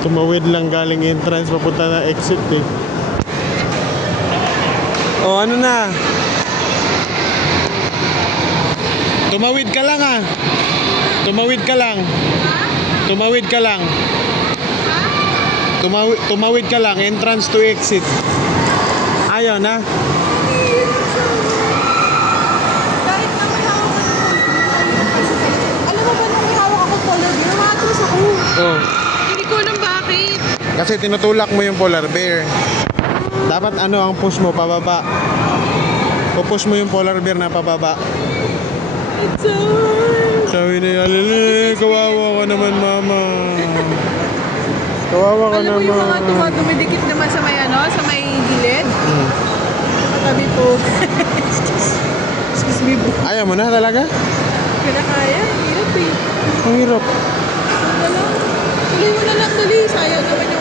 Tumawid lang galing entrance papunta na exit eh. Oh, ano na? Tumawid ka lang ah. Tumawid ka lang. Tumawid ka lang. Tumawid ka lang, entrance to exit. Ayaw na. Kahit na may hawak ako. Alam mo ba nung may hawak ako polar bear, matros ako. Oh. Hindi ko alam bakit. Kasi tinutulak mo yung polar bear. Dapat ano ang push mo pababa. Pupush mo yung polar bear na pababa. It's hard. Sabi niya, alala, kawawa ka naman mama. Kawawa ka Alam mo yung mga naman. dumidikit naman sa may ano, sa may gilid? Katabi po. Excuse me po. Ayaw mo na talaga? Hindi na kaya. Hirap eh. Ang hirap. Wala lang. Tuloy mo na lang dali. Sayang naman yung